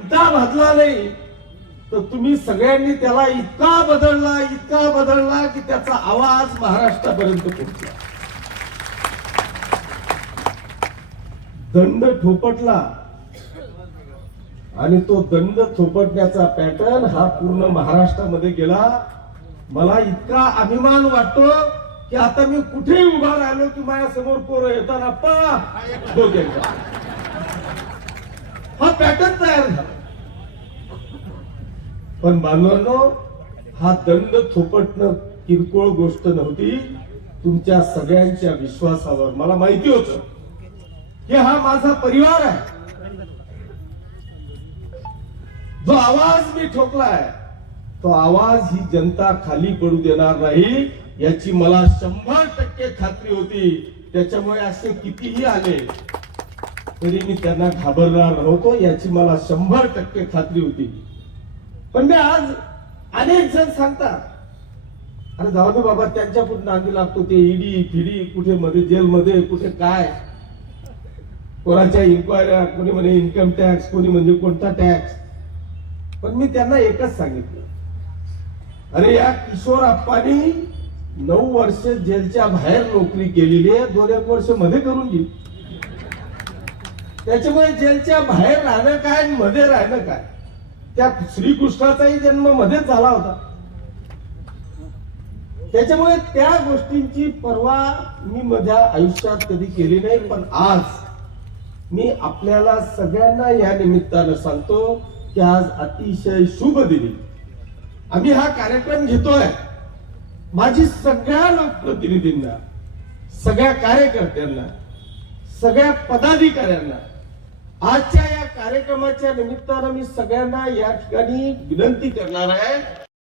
इतका बदला नाही तर तुम्ही सगळ्यांनी त्याला इतका बदलला की त्याचा आवाज महाराष्ट्रापर्यंत पोहोचला. दंड थोपटला आणि तो दंड थोपटण्याचा पॅटर्न हा पूर्ण महाराष्ट्रामध्ये गेला. मला इतका अभिमान वाटतो की आता मी कुठेही उभा राहिलो की माझ्या समोर पोरं येताना हा पॅटर्न तयार झाला. पण बांधवांनो, हा दंड थोपटणं किरकोळ गोष्ट नव्हती. तुमच्या सगळ्यांच्या विश्वासावर मला माहिती होतं की हा माझा परिवार आहे. जो आवाज मी ठोकलाय तो आवाज ही जनता खाली पडू देणार नाही याची मला 100% खात्री होती. त्याच्यामुळे असे कितीही आले तरी मी त्यांना घाबरणार नव्हतो याची मला 100% खात्री होती. पण मी आज अनेक जण सांगतात, अरे जाऊ दे बाबा, त्यांच्या कुठे नांदी लागतो, ते ईडी फिडी कुठे मध्ये जेलमध्ये कुठे काय, कोणाच्या इन्क्वायऱ्या, कोणी म्हणे इन्कम टॅक्स, कोणी म्हणजे कोणता टॅक्स. पण मी त्यांना एकच सांगितलं, अरे या किशोर अप्पांनी 9 वर्ष जेलच्या बाहेर नोकरी केलेली आहे, 2-1 वर्ष मध्ये करून घेईल. त्याच्यामुळे जेलच्या बाहेर राहणं काय आणि मध्ये राहणं काय, त्या श्रीकृष्णाचाही जन्म मध्येच झाला होता. त्याच्यामुळे त्या गोष्टींची पर्वा मी माझ्या आयुष्यात कधी केली नाही. पण आज मी आपल्याला सगळ्यांना या निमित्तानं सांगतो की आज अतिशय शुभ दिनी आम्ही हा कार्यक्रम घेतोय. माझी सगळ्या लोकप्रतिनिधींना, सगळ्या कार्यकर्त्यांना, सगळ्या पदाधिकाऱ्यांना आजच्या या कार्यक्रमाच्या निमित्तानं मी सगळ्यांना या ठिकाणी विनंती करणार आहे